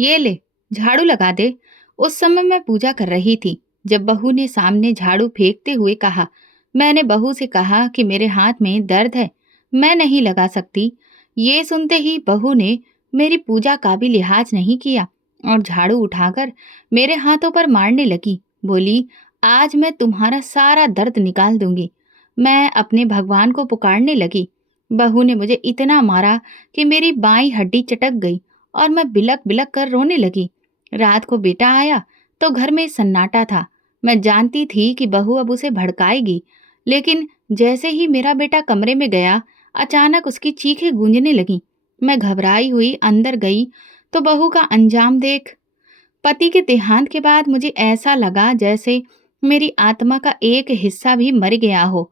ये ले, झाड़ू लगा दे। उस समय मैं पूजा कर रही थी जब बहू ने सामने झाड़ू फेंकते हुए कहा। मैंने बहू से कहा कि मेरे हाथ में दर्द है, मैं नहीं लगा सकती। ये सुनते ही बहू ने मेरी पूजा का भी लिहाज नहीं किया और झाड़ू उठाकर मेरे हाथों पर मारने लगी। बोली, आज मैं तुम्हारा सारा दर्द निकाल दूंगी। मैं अपने भगवान को पुकारने लगी। बहू ने मुझे इतना मारा कि मेरी बाईं हड्डी चटक गई और मैं बिलक बिलक कर रोने लगी। रात को बेटा आया तो घर में सन्नाटा था। मैं जानती थी कि बहू अब उसे भड़काएगी, लेकिन जैसे ही मेरा बेटा कमरे में गया, अचानक उसकी चीखें गूंजने लगीं। मैं घबराई हुई अंदर गई तो बहू का अंजाम देख, पति के देहांत के बाद मुझे ऐसा लगा जैसे मेरी आत्मा का एक हिस्सा भी मर गया हो।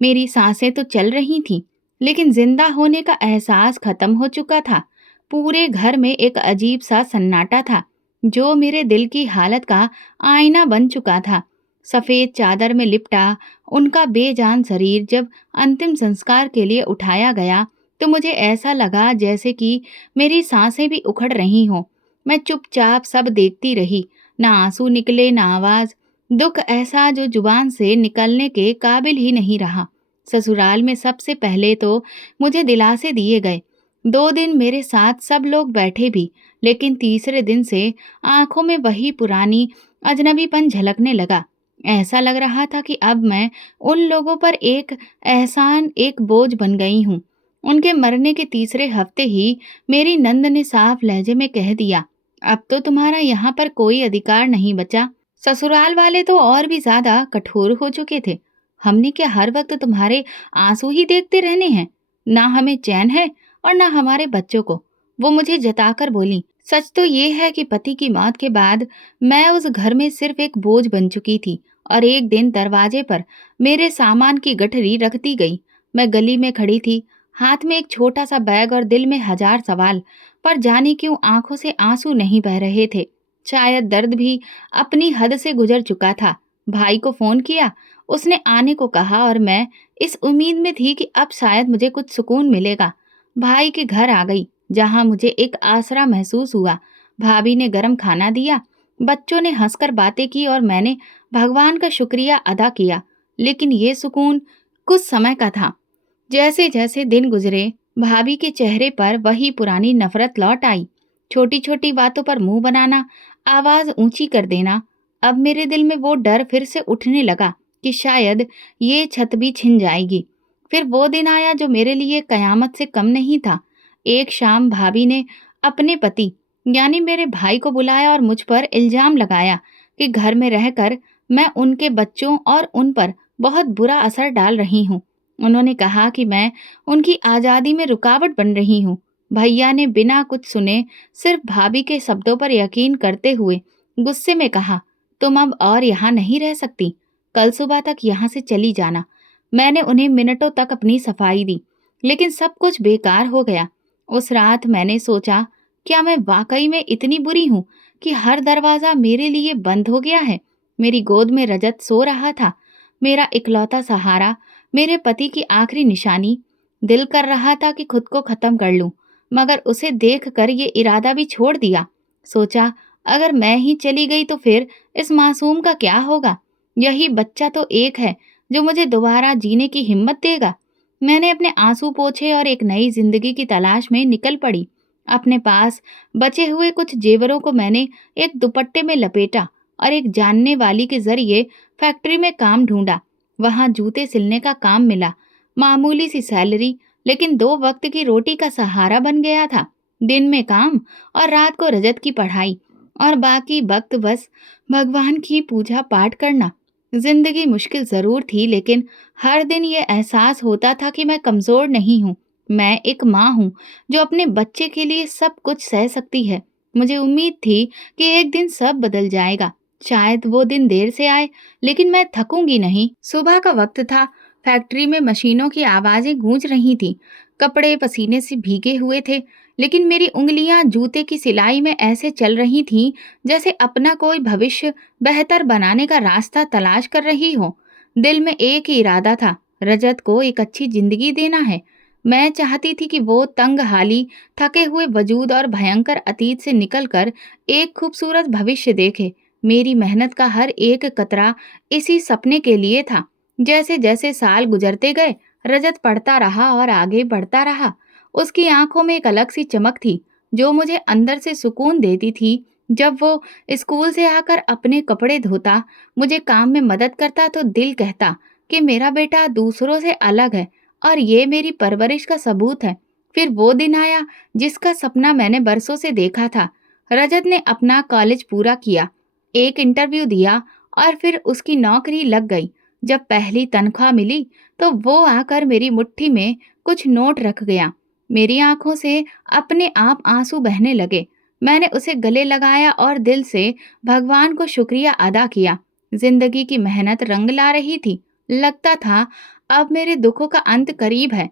मेरी सांसें तो चल रही थीं, लेकिन जिंदा होने का एहसास खत्म हो चुका था। पूरे घर में एक अजीब सा सन्नाटा था, जो मेरे दिल की हालत का आईना बन चुका था। सफेद चादर में लिपटा उनका बेजान शरीर जब अंतिम संस्कार के लिए उठाया गया, तो मुझे ऐसा लगा जैसे कि मेरी सांसें भी उखड़ रही हों। मैं चुपचाप सब देखती रही, ना आंसू निकले ना आवाज। दुख ऐसा जो जुबान से निकलने के काबिल ही नहीं रहा। ससुराल में सबसे पहले तो मुझे दिलासे दिए गए। 2 दिन मेरे साथ सब लोग बैठे भी, लेकिन तीसरे दिन से आंखों में वही पुरानी अजनबीपन झलकने लगा। ऐसा लग रहा था कि अब मैं उन लोगों पर एक एहसान, एक बोझ बन गई हूँ। उनके मरने के तीसरे हफ्ते ही मेरी नंद ने साफ लहजे में कह दिया, अब तो तुम्हारा यहाँ पर कोई अधिकार नहीं बचा। ससुराल वाले तो और भी ज्यादा कठोर हो चुके थे। हमने क्या हर वक्त तुम्हारे आंसू ही देखते रहने हैं? ना हमें चैन है और ना हमारे बच्चों को। वो मुझे जताकर बोली। सच तो ये है कि पति की मौत के बाद मैं उस घर में सिर्फ एक बोझ बन चुकी थी और एक दिन दरवाजे पर मेरे सामान की गठरी रख दी गई। मैं गली में खड़ी थी, हाथ में एक छोटा सा बैग और दिल में हजार सवाल, पर जाने क्यों आंखों से आंसू नहीं बह रहे थे। शायद दर्द भी अपनी हद से गुजर चुका था। भाई को फोन किया, उसने आने को कहा और मैं इस उम्मीद में थी कि अब शायद मुझे कुछ सुकून मिलेगा। भाई के घर आ गई, जहां मुझे एक आसरा महसूस हुआ। भाभी ने गरम खाना दिया, बच्चों ने हंसकर बातें की और मैंने भगवान का शुक्रिया अदा किया। लेकिन ये सुकून कुछ समय का था। जैसे जैसे दिन गुजरे, भाभी के चेहरे पर वही पुरानी नफरत लौट आई। छोटी छोटी बातों पर मुंह बनाना, आवाज ऊंची कर देना। अब मेरे दिल में वो डर फिर से उठने लगा कि शायद ये छत भी छिन जाएगी। फिर वो दिन आया जो मेरे लिए कयामत से कम नहीं था। एक शाम भाभी ने अपने पति यानी मेरे भाई को बुलाया और मुझ पर इल्जाम लगाया कि घर में रहकर मैं उनके बच्चों और उन पर बहुत बुरा असर डाल रही हूँ। उन्होंने कहा कि मैं उनकी आज़ादी में रुकावट बन रही हूँ। भैया ने बिना कुछ सुने सिर्फ भाभी के शब्दों पर यकीन करते हुए गुस्से में कहा, तुम अब और यहाँ नहीं रह सकती, कल सुबह तक यहाँ से चली जाना। मैंने उन्हें मिनटों तक अपनी सफाई दी, लेकिन सब कुछ बेकार हो गया। उस रात मैंने सोचा, क्या मैं वाकई में इतनी बुरी हूँ कि हर दरवाजा मेरे लिए बंद हो गया है? मेरी गोद में रजत सो रहा था, मेरा इकलौता सहारा, मेरे पति की आखिरी निशानी। दिल कर रहा था कि खुद को खत्म कर लूं, मगर उसे देखकर ये इरादा भी छोड़ दिया। सोचा, अगर मैं ही चली गई तो फिर इस मासूम का क्या होगा? यही बच्चा तो एक है जो मुझे दोबारा जीने की हिम्मत देगा। मैंने अपने आंसू पोंछे और एक नई जिंदगी की तलाश में निकल पड़ी। अपने पास बचे हुए कुछ जेवरों को मैंने एक दुपट्टे में लपेटा और एक जानने वाली के जरिए फैक्ट्री में काम ढूंढा। वहां जूते सिलने का काम मिला। मामूली सी सैलरी, लेकिन 2 वक्त की रोटी का सहारा बन गया था। दिन में काम और रात को रजत की पढ़ाई, और बाकी वक्त बस भगवान की पूजा पाठ करना। जिंदगी मुश्किल जरूर थी, लेकिन हर दिन ये एहसास होता था कि मैं कमजोर नहीं हूँ। मैं एक माँ हूँ जो अपने बच्चे के लिए सब कुछ सह सकती है। मुझे उम्मीद थी कि एक दिन सब बदल जाएगा। शायद वो दिन देर से आए, लेकिन मैं थकूंगी नहीं। सुबह का वक्त था। फैक्ट्री में मशीनों की आवाजें गूंज रही थीं। कपड़े पसीने से भीगे हुए थे, लेकिन मेरी उंगलियां जूते की सिलाई में ऐसे चल रही थीं जैसे अपना कोई भविष्य बेहतर बनाने का रास्ता तलाश कर रही हो। दिल में एक ही इरादा था, रजत को एक अच्छी जिंदगी देना है। मैं चाहती थी कि वो तंग हाली, थके हुए वजूद और भयंकर अतीत से निकलकर एक खूबसूरत भविष्य देखे। मेरी मेहनत का हर एक कतरा इसी सपने के लिए था। जैसे जैसे साल गुजरते गए, रजत पढ़ता रहा और आगे बढ़ता रहा। उसकी आंखों में एक अलग सी चमक थी, जो मुझे अंदर से सुकून देती थी। जब वो स्कूल से आकर अपने कपड़े धोता, मुझे काम में मदद करता, तो दिल कहता कि मेरा बेटा दूसरों से अलग है और ये मेरी परवरिश का सबूत है। फिर वो दिन आया जिसका सपना मैंने बरसों से देखा था। रजत ने अपना कॉलेज पूरा किया, एक इंटरव्यू दिया और फिर उसकी नौकरी लग गई। जब पहली तनख्वाह मिली तो वो आकर मेरी मुट्ठी में कुछ नोट रख गया। मेरी आंखों से अपने आप आंसू बहने लगे। मैंने उसे गले लगाया और दिल से भगवान को शुक्रिया अदा किया। जिंदगी की मेहनत रंग ला रही थी। लगता था अब मेरे दुखों का अंत करीब है।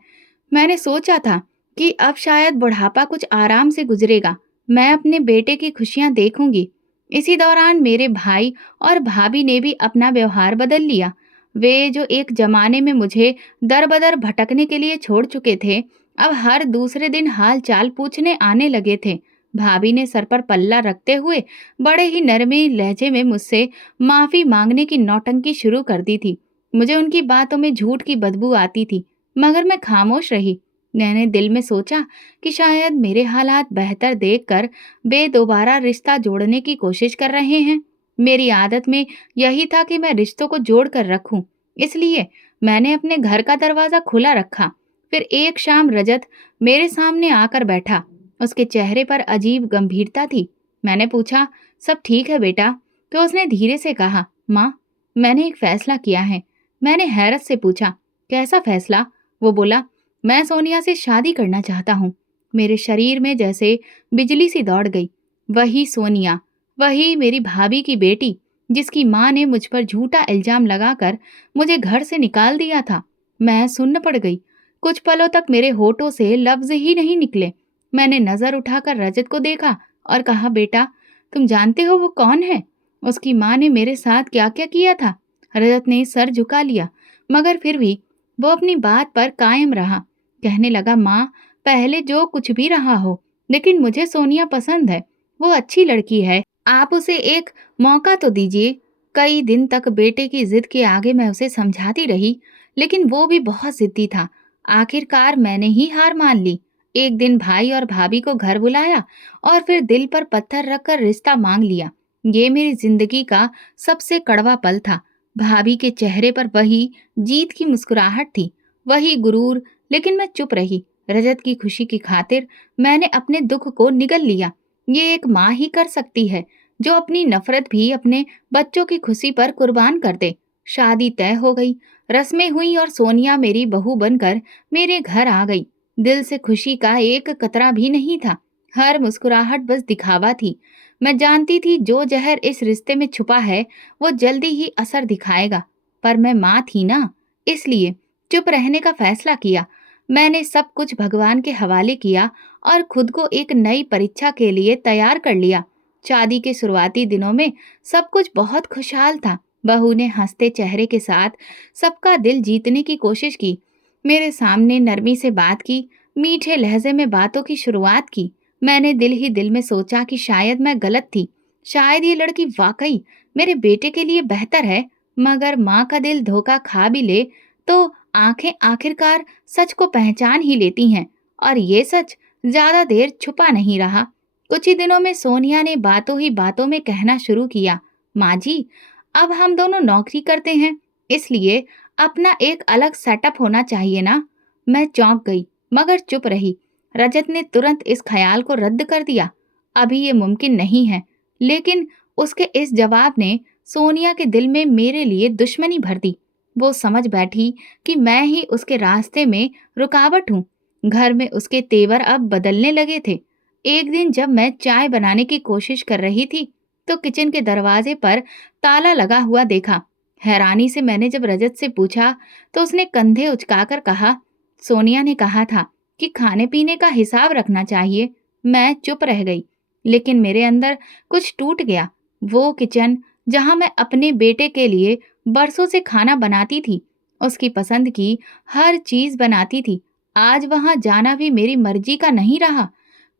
मैंने सोचा था कि अब शायद बुढ़ापा कुछ आराम से गुजरेगा। मैं अपने बेटे की खुशियां देखूंगी। इसी दौरान मेरे भाई और भाभी ने भी अपना व्यवहार बदल लिया। वे जो एक जमाने में मुझे दर बदर भटकने के लिए छोड़ चुके थे, अब हर दूसरे दिन हाल चाल पूछने आने लगे थे। भाभी ने सर पर पल्ला रखते हुए बड़े ही नरमी लहजे में मुझसे माफी मांगने की नौटंकी शुरू कर दी थी। मुझे उनकी बातों में झूठ की बदबू आती थी, मगर मैं खामोश रही। मैंने दिल में सोचा कि शायद मेरे हालात बेहतर देखकर वे दोबारा रिश्ता जोड़ने की कोशिश कर रहे हैं। मेरी आदत में यही था कि मैं रिश्तों को जोड़ कर रखूं। इसलिए मैंने अपने घर का दरवाजा खुला रखा। फिर एक शाम रजत मेरे सामने आकर बैठा। उसके चेहरे पर अजीब गंभीरता थी। मैंने पूछा, सब ठीक है बेटा? तो उसने धीरे से कहा, माँ, मैंने एक फैसला किया है। मैंने हैरत से पूछा, कैसा फैसला? वो बोला, मैं सोनिया से शादी करना चाहता हूँ। मेरे शरीर में जैसे बिजली सी दौड़ गई। वही सोनिया, वही मेरी भाभी की बेटी, जिसकी माँ ने मुझ पर झूठा इल्जाम लगाकर मुझे घर से निकाल दिया था। मैं सुन्न पड़ गई। कुछ पलों तक मेरे होठों से लफ्ज ही नहीं निकले। मैंने नजर उठाकर रजत को देखा और कहा, बेटा, तुम जानते हो वो कौन है? उसकी माँ ने मेरे साथ क्या क्या किया था? रजत ने सर झुका लिया, मगर फिर भी वो अपनी बात पर कायम रहा। कहने लगा, माँ, पहले जो कुछ भी रहा हो, लेकिन मुझे सोनिया पसंद है। वो अच्छी लड़की है, आप उसे एक मौका तो दीजिए। कई दिन तक बेटे की जिद के आगे मैं उसे समझाती रही, लेकिन वो भी बहुत जिद्दी था। आखिरकार मैंने ही हार मान ली। एक दिन भाई और भाभी को घर बुलाया और फिर दिल पर पत्थर रखकर रिश्ता मांग लिया। ये मेरी जिंदगी का सबसे कड़वा पल था। भाभी के चेहरे पर वही जीत की मुस्कुराहट थी, वही गुरूर, लेकिन मैं चुप रही। रजत की खुशी की खातिर मैंने अपने दुख को निगल लिया। ये एक माँ ही कर सकती है, जो अपनी नफरत भी अपने बच्चों की खुशी पर कुर्बान कर दे। शादी तय हो गई, रस्में हुई और सोनिया मेरी बहू बनकर मेरे घर आ गई। दिल से खुशी का एक कतरा भी नहीं था। हर मुस्कुराहट बस दिखावा थी। मैं जानती थी जो जहर इस रिश्ते में छुपा है वो जल्दी ही असर दिखाएगा। पर मैं माँ थी ना, इसलिए चुप रहने का फैसला किया। मैंने सब कुछ भगवान के हवाले किया और खुद को एक नई परीक्षा के लिए तैयार कर लिया। शादी के शुरुआती दिनों में सब कुछ बहुत खुशहाल था। बहू ने हंसते चेहरे के साथ सबका दिल जीतने की कोशिश की। मेरे सामने नरमी से बात की, मीठे लहजे में बातों की शुरुआत की। मैंने दिल ही दिल में सोचा कि शायद मैं गलत थी। शायद ये लड़की वाकई मेरे बेटे के लिए बेहतर है। मगर माँ का दिल धोखा खा भी ले तो आंखें आखिरकार सच को पहचान ही लेती हैं। और ये सच ज्यादा देर छुपा नहीं रहा। कुछ ही दिनों में सोनिया ने बातों ही बातों में कहना शुरू किया, माँ जी, अब हम दोनों नौकरी करते हैं, इसलिए अपना एक अलग सेटअप होना चाहिए ना। मैं चौंक गई, मगर चुप रही। रजत ने तुरंत इस ख्याल को रद्द कर दिया। अभी ये मुमकिन नहीं है। लेकिन उसके इस जवाब ने सोनिया के दिल में मेरे लिए दुश्मनी भर दी। वो समझ बैठी कि मैं ही उसके रास्ते में रुकावट हूँ। घर में उसके तेवर अब बदलने लगे थे। एक दिन जब मैं चाय बनाने की कोशिश कर रही थी, तो किचन के दरवाजे पर ताला लगा हुआ देखा। हैरानी से मैंने जब रजत से पूछा, तो उसने कंधे उचकाकर कहा, सोनिया ने कहा था कि खाने पीने का हिसाब रखना चाहिए। मैं चुप रह गई, लेकिन मेरे अंदर कुछ टूट गया। वो किचन जहां मैं अपने बेटे के लिए बरसों से खाना बनाती थी, उसकी पसंद की हर चीज बनाती थी, आज वहां जाना भी मेरी मर्जी का नहीं रहा।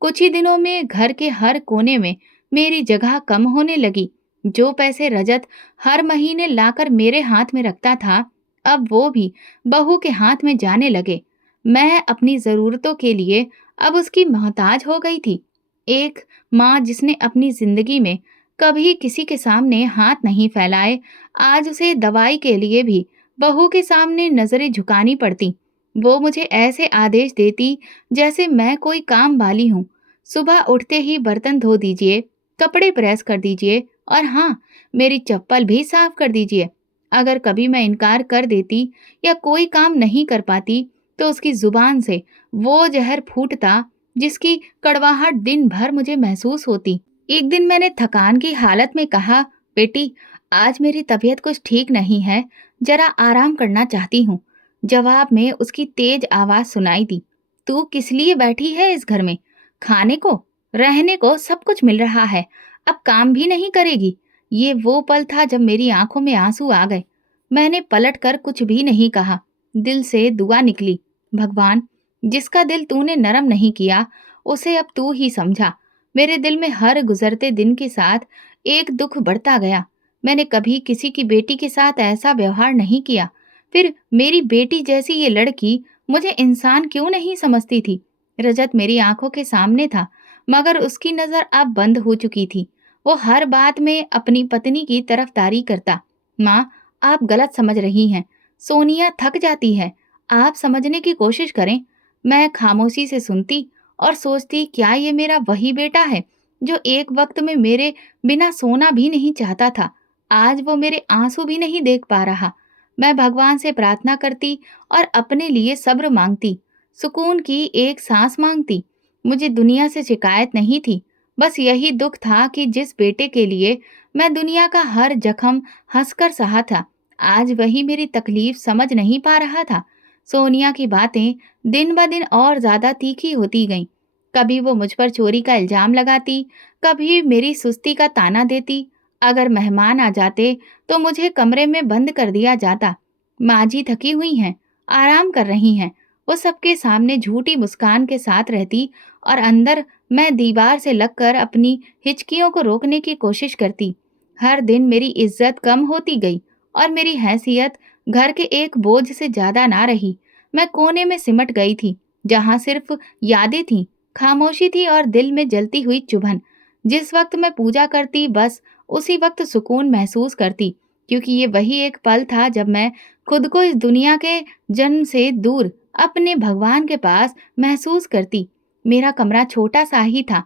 कुछ ही दिनों में घर के हर कोने में मेरी जगह कम होने लगी। जो पैसे रजत हर महीने लाकर मेरे हाथ में रखता था, अब वो भी बहू के हाथ में जाने लगे। मैं अपनी जरूरतों के लिए अब उसकी मोहताज हो गई थी। एक माँ जिसने अपनी जिंदगी में कभी किसी के सामने हाथ नहीं फैलाए, आज उसे दवाई के लिए भी बहू के सामने नजरें झुकानी पड़ती। वो मुझे ऐसे आदेश देती जैसे मैं कोई काम वाली हूँ। सुबह उठते ही बर्तन धो दीजिए, कपड़े प्रेस कर दीजिए और हाँ, मेरी चप्पल भी साफ कर दीजिए। अगर कभी मैं इनकार कर देती या कोई काम नहीं कर पाती, तो उसकी जुबान से वो जहर फूटता जिसकी कड़वाहट दिन भर मुझे महसूस होती। एक दिन मैंने थकान की हालत में कहा, बेटी, आज मेरी तबीयत कुछ ठीक नहीं है, जरा आराम करना चाहती हूँ। जवाब में उसकी तेज आवाज सुनाई दी, तू किस लिए बैठी है इस घर में? खाने को, रहने को सब कुछ मिल रहा है, अब काम भी नहीं करेगी? ये वो पल था जब मेरी आंखों में आंसू आ गए। मैंने पलट कर कुछ भी नहीं कहा। दिल से दुआ निकली, भगवान, जिसका दिल तूने नरम नहीं किया, उसे अब तू ही समझा। मेरे दिल में हर गुजरते दिन के साथ एक दुख बढ़ता गया। मैंने कभी किसी की बेटी के साथ ऐसा व्यवहार नहीं किया। फिर मेरी बेटी जैसी ये लड़की मुझे इंसान क्यों नहीं समझती थी? रजत मेरी आंखों के सामने था, मगर उसकी नजर अब बंद हो चुकी थी। वो हर बात में अपनी पत्नी की तरफदारी करता। माँ, आप गलत समझ रही हैं। सोनिया थक जाती है, आप समझने की कोशिश करें। मैं खामोशी से सुनती और सोचती, क्या ये मेरा वही बेटा है जो एक वक्त में मेरे बिना सोना भी नहीं चाहता था? आज वो मेरे आंसू भी नहीं देख पा रहा। मैं भगवान से प्रार्थना करती और अपने लिए सब्र मांगती, सुकून की एक सांस मांगती। मुझे दुनिया से शिकायत नहीं थी, बस यही दुख था कि जिस बेटे के लिए मैं दुनिया का हर जख्म हंसकर सहा था, आज वही मेरी तकलीफ समझ नहीं पा रहा था। सोनिया की बातें दिन ब दिन और ज्यादा तीखी होती गईं। कभी वो मुझ पर चोरी का इल्जाम लगाती, कभी मेरी सुस्ती का ताना देती। अगर मेहमान आ जाते तो मुझे कमरे में बंद कर दिया जाता। माँ जी थकी हुई हैं, आराम कर रही हैं। वो सबके सामने झूठी मुस्कान के साथ रहती और अंदर मैं दीवार से लगकर अपनी हिचकियों को रोकने की कोशिश करती। हर दिन मेरी इज्जत कम होती गई और मेरी हैसियत घर के एक बोझ से ज्यादा ना रही। मैं कोने में सिमट गई थी, जहां सिर्फ यादें थीं, खामोशी थी और दिल में जलती हुई चुभन। जिस वक्त मैं पूजा करती, बस उसी वक्त सुकून महसूस करती, क्योंकि ये वही एक पल था जब मैं खुद को इस दुनिया के जन्म से दूर अपने भगवान के पास महसूस करती। मेरा कमरा छोटा सा ही था,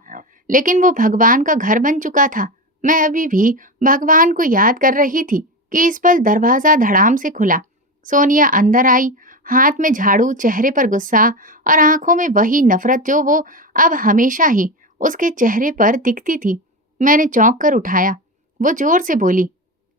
लेकिन वो भगवान का घर बन चुका था। मैं अभी भी भगवान को याद कर रही थी कि इस पल दरवाजा धड़ाम से खुला। सोनिया अंदर आई, हाथ में झाड़ू, चेहरे पर गुस्सा और आंखों में वही नफरत जो वो अब हमेशा ही उसके चेहरे पर दिखती थी। मैंने चौंक कर उठाया। वो जोर से बोली,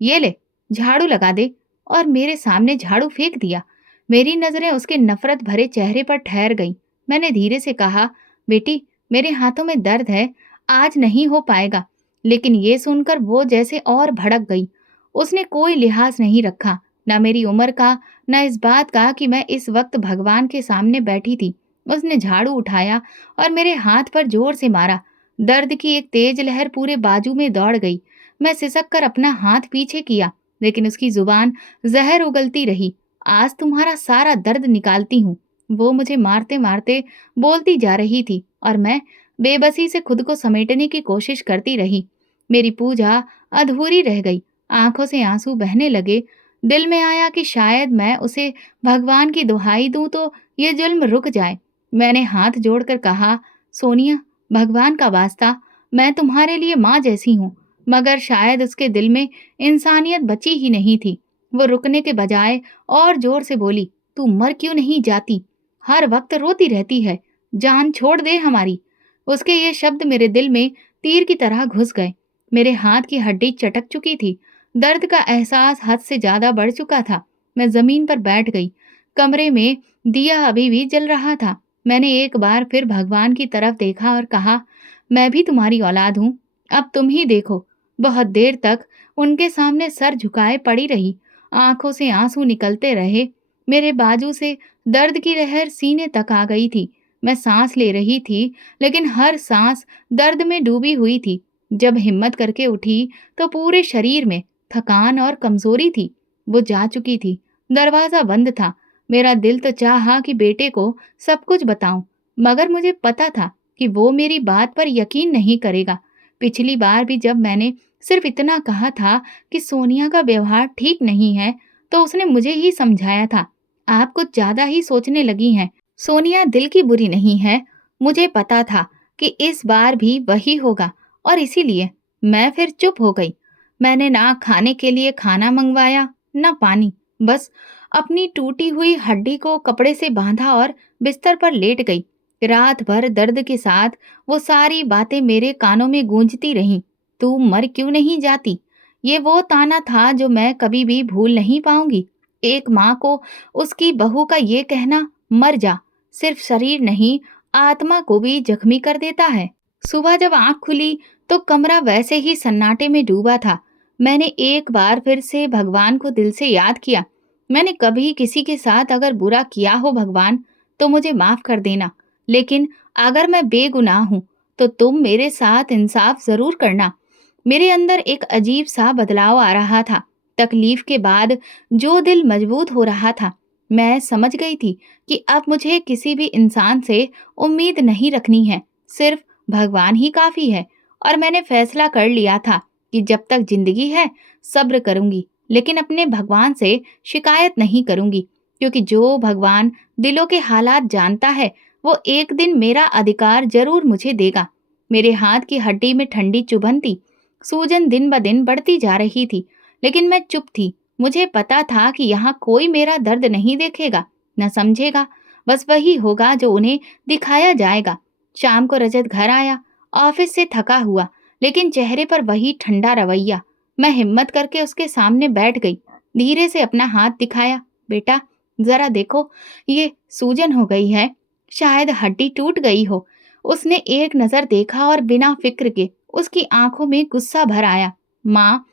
ये ले, झाड़ू लगा दे, और मेरे सामने झाड़ू फेंक दिया। मेरी नजरें उसके नफरत भरे चेहरे पर ठहर गईं। मैंने धीरे से कहा, बेटी, मेरे हाथों में दर्द है, आज नहीं हो पाएगा। लेकिन ये सुनकर वो जैसे और भड़क गई। उसने कोई लिहाज नहीं रखा, न मेरी उम्र का, न इस बात का कि मैं इस वक्त भगवान के सामने बैठी थी। उसने झाड़ू उठाया और मेरे हाथ पर जोर से मारा। दर्द की एक तेज लहर पूरे बाजू में दौड़ गई। मैं सिसक कर अपना हाथ पीछे किया, लेकिन उसकी जुबान जहर उगलती रही। आज तुम्हारा सारा दर्द निकालती हूँ, वो मुझे मारते मारते बोलती जा रही थी और मैं बेबसी से खुद को समेटने की कोशिश करती रही। मेरी पूजा अधूरी रह गई। आंखों से आंसू बहने लगे। दिल में आया कि शायद मैं उसे भगवान की दुहाई दूं तो ये जुल्म रुक जाए। मैंने हाथ जोड़कर कहा, सोनिया, भगवान का वास्ता, मैं तुम्हारे लिए माँ जैसी हूँ। मगर शायद उसके दिल में इंसानियत बची ही नहीं थी। वो रुकने के बजाय और जोर से बोली, तू मर क्यों नहीं जाती? हर वक्त रोती रहती है, जान छोड़ दे हमारी। उसके ये शब्द मेरे दिल में तीर की तरह घुस गए। मेरे हाथ की हड्डी चटक चुकी थी। दर्द का एहसास हद से ज्यादा बढ़ चुका था। मैं जमीन पर बैठ गई। कमरे में दिया अभी भी जल रहा था। मैंने एक बार फिर भगवान की तरफ देखा और कहा, मैं भी तुम्हारी औलाद हूँ, अब तुम ही देखो। बहुत देर तक उनके सामने सर झुकाए पड़ी रही। आंखों से आंसू निकलते रहे। मेरे बाजू से दर्द की लहर सीने तक आ गई थी। मैं सांस ले रही थी, लेकिन हर सांस दर्द में डूबी हुई थी। जब हिम्मत करके उठी तो पूरे शरीर में थकान और कमजोरी थी। वो जा चुकी थी। दरवाजा बंद था। मेरा दिल तो चाहा कि बेटे को सब कुछ बताऊं, मगर मुझे पता था कि वो मेरी बात पर यकीन नहीं करेगा। पिछली बार भी जब मैंने सिर्फ इतना कहा था कि सोनिया का व्यवहार ठीक नहीं है, तो उसने मुझे ही समझाया था, आप कुछ ज्यादा ही सोचने लगी हैं। सोनिया दिल की बुरी नहीं है। मुझे पता था कि इस बार भी वही होगा, और इसीलिए मैं फिर चुप हो गई। मैंने ना खाने के लिए खाना मंगवाया, ना पानी। बस अपनी टूटी हुई हड्डी को कपड़े से बांधा और बिस्तर पर लेट गई। रात भर दर्द के साथ वो सारी बातें मेरे कानों में गूंजती रहीं। तू मर क्यों नहीं जाती? ये वो ताना था जो मैं कभी भी भूल नहीं पाऊंगी। एक माँ को उसकी बहू का ये कहना, मर जा, सिर्फ शरीर नहीं, आत्मा को भी जख्मी कर देता है। सुबह जब आंख खुली तो कमरा वैसे ही सन्नाटे में डूबा था। मैंने एक बार फिर से भगवान को दिल से याद किया। मैंने कभी किसी के साथ अगर बुरा किया हो भगवान, तो मुझे माफ कर देना। लेकिन अगर मैं बेगुनाह हूं, तो तुम मेरे साथ इंसाफ जरूर करना। मेरे अंदर एक अजीब सा बदलाव आ रहा था। तकलीफ के बाद जो दिल मजबूत हो रहा था, मैं समझ गई थी कि अब मुझे किसी भी इंसान से उम्मीद नहीं रखनी है। सिर्फ भगवान ही काफी है। और मैंने फैसला कर लिया था कि जब तक जिंदगी है सब्र करूंगी, लेकिन अपने भगवान से शिकायत नहीं करूंगी, क्योंकि जो भगवान दिलों के हालात जानता है, वो एक दिन मेरा अधिकार जरूर मुझे देगा। मेरे हाथ की हड्डी में ठंडी चुभन थी। सूजन दिन ब दिन बढ़ती जा रही थी, लेकिन मैं चुप थी। मुझे पता था कि यहाँ कोई मेरा दर्द नहीं देखेगा, न समझेगा। बस वही होगा जो उन्हें दिखाया जाएगा। शाम को रजत घर आया, ऑफिस से थका हुआ, लेकिन चेहरे पर वही ठंडा रवैया। मैं हिम्मत करके उसके सामने बैठ गई। धीरे से अपना हाथ दिखाया। बेटा, जरा देखो, ये सूजन हो गई है, शायद हड्डी टूट गई हो। उसने एक नजर देखा और बिना फिक्र के उसकी आंखों में गुस्सा भर आया। माँ,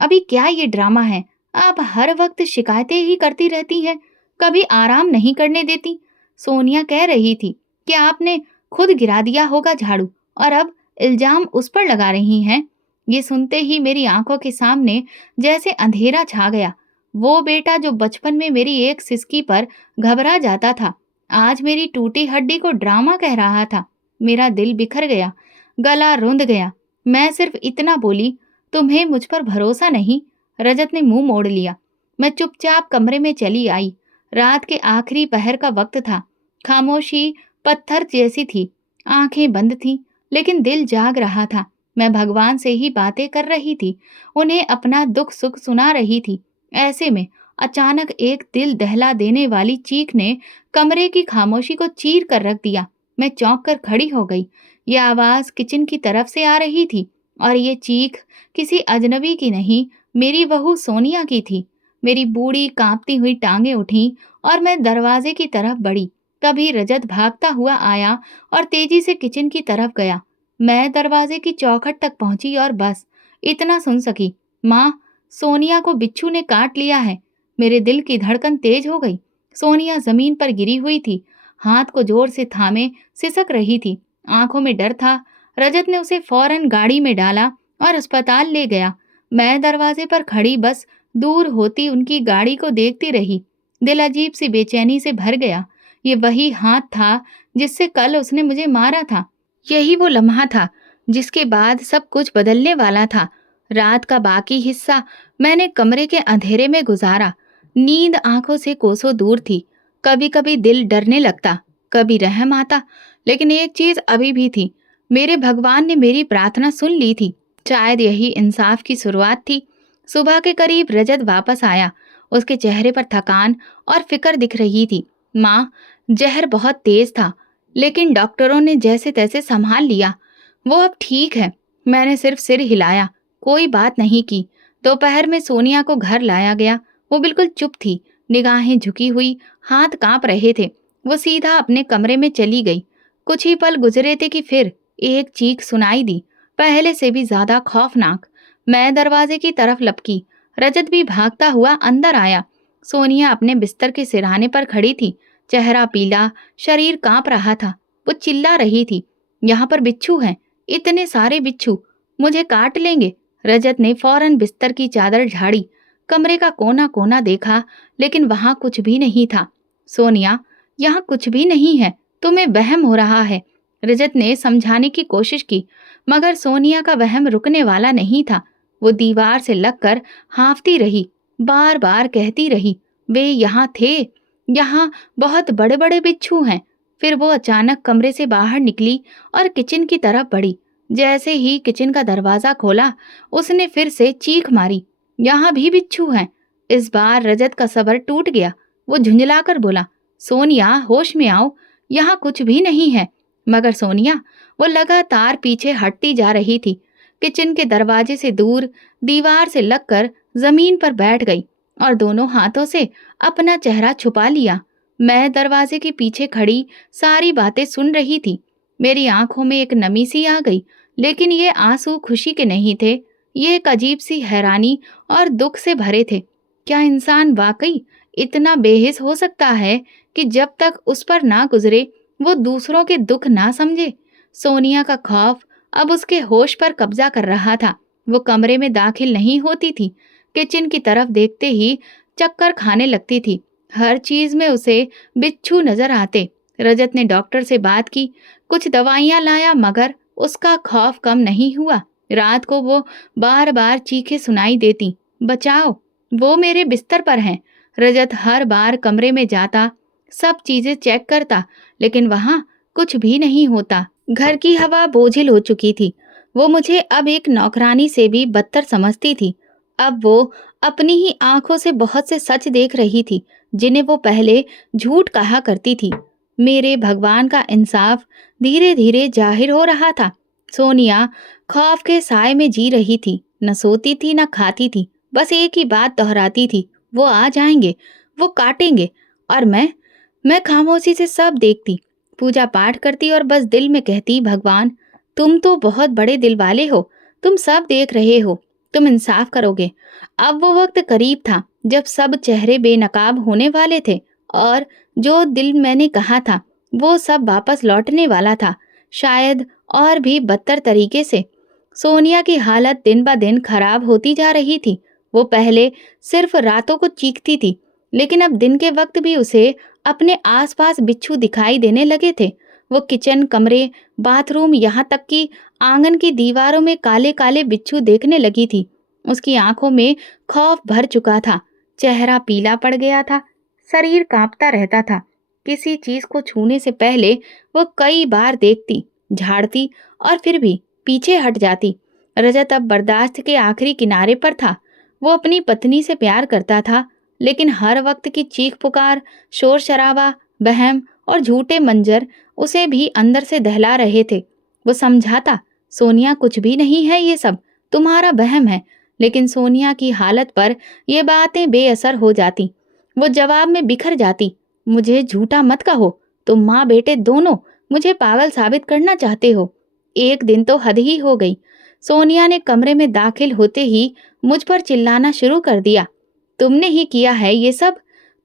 अभी क्या ये ड्रामा है? आप हर वक्त शिकायतें ही करती रहती हैं, कभी आराम नहीं करने देती। सोनिया कह रही थी कि आपने खुद गिरा दिया होगा झाड़ू, और अब इल्जाम उस पर लगा रही हैं। ये सुनते ही मेरी आंखों के सामने जैसे अंधेरा छा गया। वो बेटा जो बचपन में मेरी एक सिसकी पर घबरा जाता था, आज मेरी टूटी हड्डी को ड्रामा कह रहा था। मेरा दिल बिखर गया, गला रुंध गया। मैं सिर्फ इतना बोली, तुम्हें मुझ पर भरोसा नहीं? रजत ने मुंह मोड़ लिया। मैं चुपचाप कमरे में चली आई। रात के आखिरी पहर का वक्त था। खामोशी पत्थर जैसी थी। आंखें बंद थीं, लेकिन दिल जाग रहा था। मैं भगवान से ही बातें कर रही थी, उन्हें अपना दुख सुख सुना रही थी। ऐसे में अचानक एक दिल दहला देने वाली चीख ने कमरे की खामोशी को चीर कर रख दिया। मैं चौंक कर खड़ी हो गई। यह आवाज किचन की तरफ से आ रही थी, और ये चीख किसी अजनबी की नहीं, मेरी बहू सोनिया की थी। मेरी बूढ़ी कांपती हुई टांगें उठीं और मैं दरवाजे की तरफ बढ़ी। तभी रजत भागता हुआ आया और तेजी से किचन की तरफ गया। मैं दरवाजे की चौखट तक पहुंची और बस इतना सुन सकी, माँ, सोनिया को बिच्छू ने काट लिया है। मेरे दिल की धड़कन तेज हो गई। सोनिया जमीन पर गिरी हुई थी, हाथ को जोर से थामे सिसक रही थी। आंखों में डर था। रजत ने उसे फौरन गाड़ी में डाला और अस्पताल ले गया। मैं दरवाजे पर खड़ी बस दूर होती उनकी गाड़ी को देखती रही। दिल अजीब सी बेचैनी से भर गया। ये वही हाथ था जिससे कल उसने मुझे मारा था। यही वो लम्हा था जिसके बाद सब कुछ बदलने वाला था। रात का बाकी हिस्सा मैंने कमरे के अंधेरे में गुजारा। नींद आंखों से कोसों दूर थी। कभी कभी दिल डरने लगता, कभी रहम आता, लेकिन एक चीज अभी भी थी, मेरे भगवान ने मेरी प्रार्थना सुन ली थी। शायद यही इंसाफ की शुरुआत थी। सुबह के करीब रजत वापस आया। उसके चेहरे पर थकान और फिक्र दिख रही थी। माँ, जहर बहुत तेज था, लेकिन डॉक्टरों ने जैसे तैसे संभाल लिया। वो अब ठीक है। मैंने सिर्फ सिर हिलाया, कोई बात नहीं की। दोपहर में सोनिया को घर लाया गया। वो बिल्कुल चुप थी, निगाहें झुकी हुई, हाथ कांप रहे थे। वो सीधा अपने कमरे में चली गई। कुछ ही पल गुजरे थे कि फिर एक चीख सुनाई दी, पहले से भी ज्यादा खौफनाक। मैं दरवाजे की तरफ लपकी। रजत भी भागता हुआ अंदर आया। सोनिया अपने बिस्तर के सिरहाने पर खड़ी थी, चेहरा पीला, शरीर कांप रहा था। वो चिल्ला रही थी, यहाँ पर बिच्छू हैं, इतने सारे बिच्छू, मुझे काट लेंगे। रजत ने फौरन बिस्तर की चादर झाड़ी, कमरे का कोना कोना देखा, लेकिन वहां कुछ भी नहीं था। सोनिया, यहाँ कुछ भी नहीं है, तुम्हें वहम हो रहा है। रजत ने समझाने की कोशिश की, मगर सोनिया का वहम रुकने वाला नहीं था। वो दीवार से लगकर हाँफती रही, बार बार कहती रही, वे यहाँ थे, यहाँ बहुत बड़े बड़े बिच्छू हैं। फिर वो अचानक कमरे से बाहर निकली और किचन की तरफ बढ़ी। जैसे ही किचन का दरवाजा खोला, उसने फिर से चीख मारी, यहाँ भी बिच्छू हैं। इस बार रजत का सब्र टूट गया। वो झुंझलाकर बोला, सोनिया होश में आओ, यहाँ कुछ भी नहीं है। मगर सोनिया, वो लगातार पीछे हटती जा रही थी। किचन के दरवाजे से दूर दीवार से लगकर जमीन पर बैठ गई और दोनों हाथों से अपना चेहरा छुपा लिया। मैं दरवाजे के पीछे खड़ी सारी बातें सुन रही थी। मेरी आंखों में एक नमी सी आ गई, लेकिन ये आंसू खुशी के नहीं थे। ये एक अजीब सी हैरानी और दुख से भरे थे। क्या इंसान वाकई इतना बेहिस हो सकता है कि जब तक उस पर ना गुजरे वो दूसरों के दुख ना समझे? सोनिया का खौफ अब उसके होश पर कब्जा कर रहा था। वो कमरे में दाखिल नहीं होती थी, किचन की तरफ देखते ही चक्कर खाने लगती थी। हर चीज में उसे बिच्छू नजर आते। रजत ने डॉक्टर से बात की, कुछ दवाइयां लाया, मगर उसका खौफ कम नहीं हुआ। रात को वो बार बार चीखें सुनाई देती, बचाओ, वो मेरे बिस्तर पर हैं। रजत हर बार कमरे में जाता, सब चीजें चेक करता, लेकिन वहां कुछ भी नहीं होता। घर की हवा बोझिल हो चुकी थी। वो मुझे अब एक नौकरानी से भी बदतर समझती थी। अब वो अपनी ही आंखों से बहुत से सच देख रही थी, जिन्हें वो पहले झूठ कहा करती थी। मेरे भगवान का इंसाफ धीरे धीरे जाहिर हो रहा था। सोनिया खौफ के साए में जी रही थी, न सोती थी न खाती थी, बस एक ही बात दोहराती थी, वो आ जाएंगे, वो काटेंगे। और मैं खामोशी से सब देखती, पूजा पाठ करती और बस दिल में कहती, भगवान, तुम तो बहुत बड़े दिल वाले हो, तुम सब देख रहे हो, तुम इंसाफ करोगे। अब वो वक्त करीब था जब सब चेहरे बेनकाब होने वाले थे और जो दिल मैंने कहा था वो सब वापस लौटने वाला था, शायद और भी बदतर तरीके से। सोनिया की हालत दिन ब दिन खराब होती जा रही थी। वो पहले सिर्फ रातों को चीखती थी, लेकिन अब दिन के वक्त भी उसे अपने आसपास बिच्छू दिखाई देने लगे थे। वो किचन, कमरे, बाथरूम, यहाँ तक कि आंगन की दीवारों में काले काले बिच्छू देखने लगी थी। उसकी आंखों में खौफ भर चुका था, चेहरा पीला पड़ गया था, शरीर कांपता रहता था। किसी चीज को छूने से पहले वो कई बार देखती, झाड़ती और फिर भी पीछे हट जाती। रजत अब बर्दाश्त के आखिरी किनारे पर था। वो अपनी पत्नी से प्यार करता था, लेकिन हर वक्त की चीख पुकार, शोर शराबा, बहम और झूठे मंजर उसे भी अंदर से दहला रहे थे। वो समझाता, सोनिया कुछ भी नहीं है, ये सब तुम्हारा वहम है। लेकिन सोनिया की हालत पर ये बातें बेअसर हो जाती। वो जवाब में बिखर जाती, मुझे झूठा मत कहो, तुम माँ बेटे दोनों मुझे पागल साबित करना चाहते हो। एक दिन तो हद ही हो गई। सोनिया ने कमरे में दाखिल होते ही मुझ पर चिल्लाना शुरू कर दिया, तुमने ही किया है ये सब,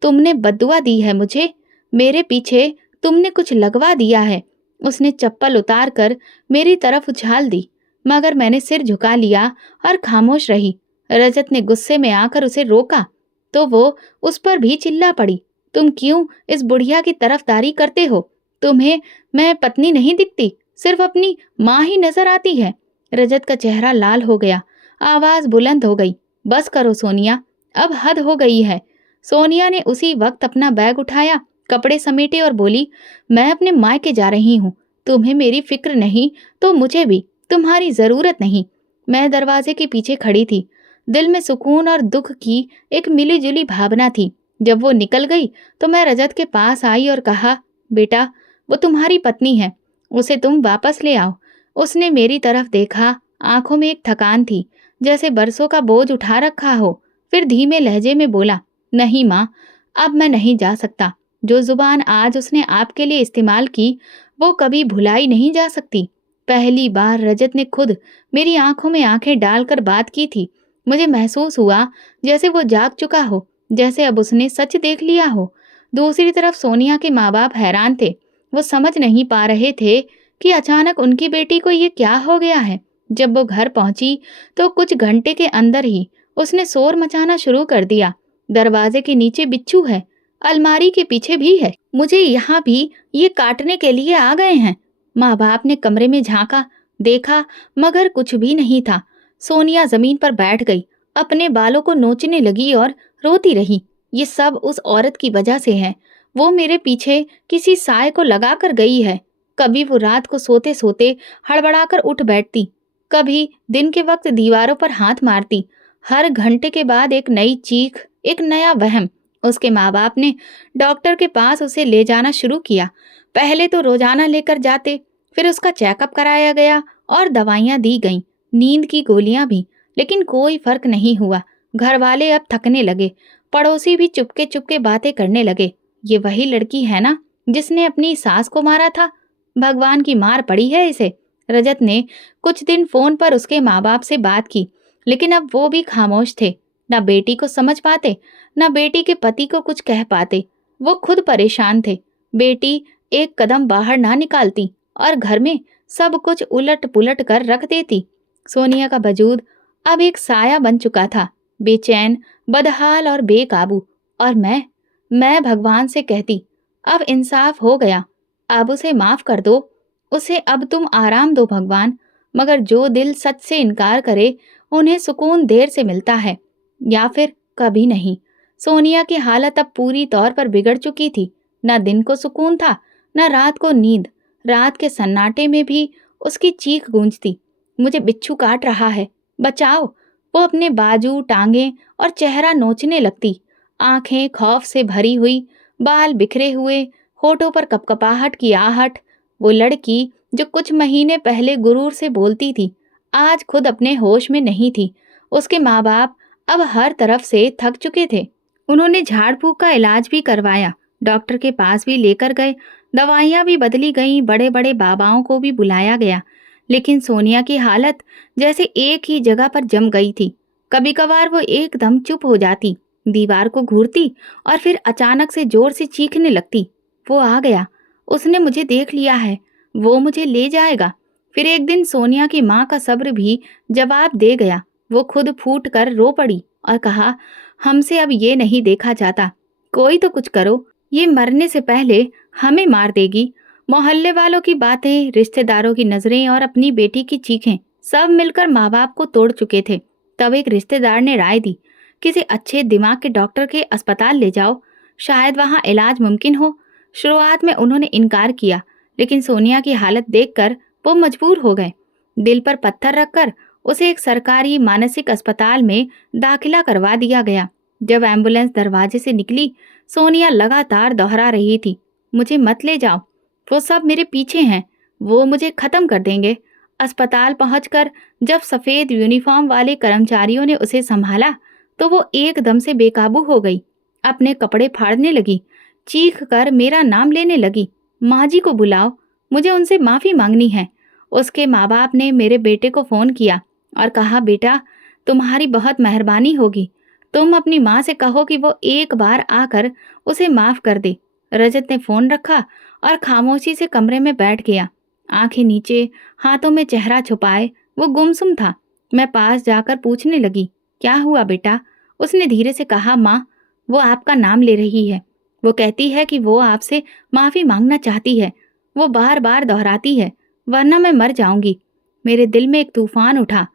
तुमने बद्दुआ दी है मुझे, मेरे पीछे तुमने कुछ लगवा दिया है। उसने चप्पल उतार कर मेरी तरफ उछाल दी, मगर मैंने सिर झुका लिया और खामोश रही। रजत ने गुस्से में आकर उसे रोका, तो वो उस पर भी चिल्ला पड़ी, तुम क्यों इस बुढ़िया की तरफदारी करते हो? तुम्हें मैं पत्नी नहीं दिखती, सिर्फ अपनी माँ ही नजर आती है। रजत का चेहरा लाल हो गया, आवाज बुलंद हो गई, बस करो सोनिया, अब हद हो गई है। सोनिया ने उसी वक्त अपना बैग उठाया, कपड़े समेटे और बोली, मैं अपने मायके जा रही हूँ, तुम्हें मेरी फिक्र नहीं तो मुझे भी तुम्हारी जरूरत नहीं। मैं दरवाजे के पीछे खड़ी थी, दिल में सुकून और दुख की एक मिली जुली भावना थी। जब वो निकल गई तो मैं रजत के पास आई और कहा, बेटा, वो तुम्हारी पत्नी है, उसे तुम वापस ले आओ। उसने मेरी तरफ देखा, आंखों में एक थकान थी, जैसे बरसों का बोझ उठा रखा हो। फिर धीमे लहजे में बोला, नहीं माँ, अब मैं नहीं जा सकता। जो जुबान आज उसने आपके लिए इस्तेमाल की, वो कभी भुलाई नहीं जा सकती। पहली बार रजत ने खुद मेरी आंखों में आंखें डालकर बात की थी। मुझे महसूस हुआ जैसे वो जाग चुका हो, जैसे अब उसने सच देख लिया हो। दूसरी तरफ सोनिया के माँ बाप हैरान थे। वो समझ नहीं पा रहे थे कि अचानक उनकी बेटी को ये क्या हो गया है। जब वो घर पहुंची तो कुछ घंटे के अंदर ही उसने शोर मचाना शुरू कर दिया। दरवाजे के नीचे बिच्छू है, अलमारी के पीछे भी है, मुझे यहाँ भी ये काटने के लिए आ गए हैं। माँ बाप ने कमरे में झांका, देखा, मगर कुछ भी नहीं था। सोनिया जमीन पर बैठ गई, अपने बालों को नोचने लगी और रोती रही। ये सब उस औरत की वजह से है। वो मेरे पीछे किसी साय को लगा कर गई है। कभी वो रात को सोते सोते हड़बड़ाकर उठ बैठती, कभी दिन के वक्त दीवारों पर हाथ मारती। हर घंटे के बाद एक नई चीख, एक नया वहम। उसके माँ बाप ने डॉक्टर के पास उसे ले जाना शुरू किया। पहले तो रोजाना लेकर जाते, फिर उसका चेकअप कराया गया और दवाइयाँ दी गईं, नींद की गोलियां भी, लेकिन कोई फर्क नहीं हुआ। घर वाले अब थकने लगे, पड़ोसी भी चुपके चुपके बातें करने लगे। ये वही लड़की है ना जिसने अपनी सास को मारा था? भगवान की मार पड़ी है इसे। रजत ने कुछ दिन फोन पर उसके माँ बाप से बात की, लेकिन अब वो भी खामोश थे। न बेटी को समझ पाते, न बेटी के पति को कुछ कह पाते। वो खुद परेशान थे। बेटी एक कदम बाहर ना निकालती और घर में सब कुछ उलट पुलट कर रख देती। सोनिया का वजूद अब एक साया बन चुका था, बेचैन, बदहाल और बेकाबू। और मैं भगवान से कहती, अब इंसाफ हो गया, अब उसे माफ कर दो, उसे अब तुम आराम दो भगवान। मगर जो दिल सच से इनकार करे, उन्हें सुकून देर से मिलता है, या फिर कभी नहीं। सोनिया की हालत अब पूरी तौर पर बिगड़ चुकी थी। न दिन को सुकून था, न रात को नींद। रात के सन्नाटे में भी उसकी चीख गूंजती, मुझे बिच्छू काट रहा है, बचाओ। वो अपने बाजू, टांगे और चेहरा नोचने लगती, आंखें खौफ से भरी हुई, बाल बिखरे हुए, होठों पर कपकपाहट की आहट। वो लड़की जो कुछ महीने पहले गुरूर से बोलती थी, आज खुद अपने होश में नहीं थी। उसके माँ बाप अब हर तरफ से थक चुके थे। उन्होंने झाड़ फूक का इलाज भी करवाया, डॉक्टर के पास भी लेकर गए, दवाइयाँ भी बदली गईं, बड़े बड़े बाबाओं को भी बुलाया गया। लेकिन सोनिया की हालत जैसे एक ही जगह पर जम गई थी। कभी कभार वो एकदम चुप हो जाती, दीवार को घूरती और फिर अचानक से जोर से चीखने लगती, वो आ गया, उसने मुझे देख लिया है, वो मुझे ले जाएगा। फिर एक दिन सोनिया की माँ का सब्र भी जवाब दे गया। वो खुद फूट कर रो पड़ी और कहा, हमसे अब ये नहीं देखा जाता, कोई तो कुछ करो, ये मरने से पहले हमें मार देगी। मोहल्ले वालों की बातें, रिश्तेदारों की नजरें और अपनी बेटी की चीखें सब मिलकर माँ बाप को तोड़ चुके थे। तब एक रिश्तेदार ने राय दी, किसी अच्छे दिमाग के डॉक्टर के अस्पताल ले जाओ, शायद वहाँ इलाज मुमकिन हो। शुरुआत में उन्होंने इनकार किया, लेकिन सोनिया की हालत देखकर वो मजबूर हो गए। दिल पर पत्थर रखकर उसे एक सरकारी मानसिक अस्पताल में दाखिला करवा दिया गया। जब एम्बुलेंस दरवाजे से निकली, सोनिया लगातार दोहरा रही थी, मुझे मत ले जाओ, वो सब मेरे पीछे हैं, वो मुझे खत्म कर देंगे। अस्पताल पहुंचकर जब सफेद यूनिफॉर्म वाले कर्मचारियों ने उसे संभाला तो वो एकदम से बेकाबू हो गई, अपने कपड़े फाड़ने लगी, चीख कर मेरा नाम लेने लगी, माँ जी को बुलाओ, मुझे उनसे माफी मांगनी है। उसके माँ बाप ने मेरे बेटे को फोन किया और कहा, बेटा तुम्हारी बहुत मेहरबानी होगी, तुम अपनी माँ से कहो कि वो एक बार आकर उसे माफ कर दे। रजत ने फोन रखा और खामोशी से कमरे में बैठ गया, आंखें नीचे, हाथों में चेहरा छुपाए वो गुमसुम था। मैं पास जाकर पूछने लगी, क्या हुआ बेटा? उसने धीरे से कहा, माँ, वो आपका नाम ले रही है, वो कहती है कि वो आपसे माफी मांगना चाहती है, वो बार बार दोहराती है, वरना मैं मर जाऊंगी। मेरे दिल में एक तूफान उठा।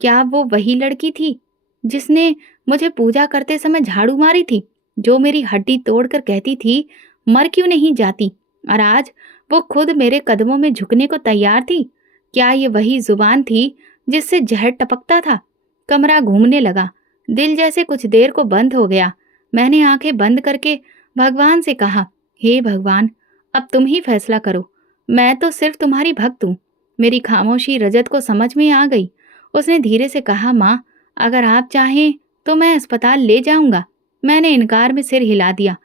क्या वो वही लड़की थी जिसने मुझे पूजा करते समय झाड़ू मारी थी, जो मेरी हड्डी तोड़कर कहती थी, मर क्यों नहीं जाती? और आज वो खुद मेरे कदमों में झुकने को तैयार थी। क्या ये वही जुबान थी जिससे जहर टपकता था? कमरा घूमने लगा, दिल जैसे कुछ देर को बंद हो गया। मैंने आंखें बंद करके भगवान से कहा, हे भगवान, अब तुम ही फैसला करो, मैं तो सिर्फ तुम्हारी भक्त हूँ। मेरी खामोशी रजत को समझ में आ गई। उसने धीरे से कहा, माँ, अगर आप चाहें तो मैं अस्पताल ले जाऊंगा। मैंने इनकार में सिर हिला दिया,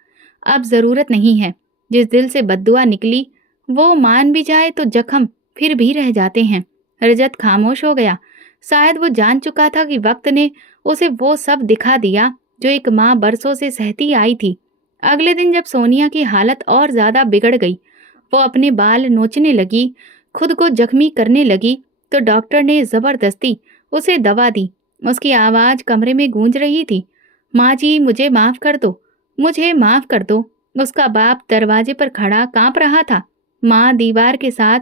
अब जरूरत नहीं है। जिस दिल से बद्दुआ निकली वो मान भी जाए तो जख्म फिर भी रह जाते हैं। रजत खामोश हो गया। शायद वो जान चुका था कि वक्त ने उसे वो सब दिखा दिया जो एक माँ बरसों से सहती आई थी। अगले दिन जब सोनिया की हालत और ज्यादा बिगड़ गई, वो अपने बाल नोचने लगी, खुद को जख्मी करने लगी, तो डॉक्टर ने जबरदस्ती उसे दवा दी। उसकी आवाज कमरे में गूंज रही थी, माँ जी मुझे माफ कर दो, मुझे माफ कर दो। उसका बाप दरवाजे पर खड़ा कांप रहा था। माँ दीवार के साथ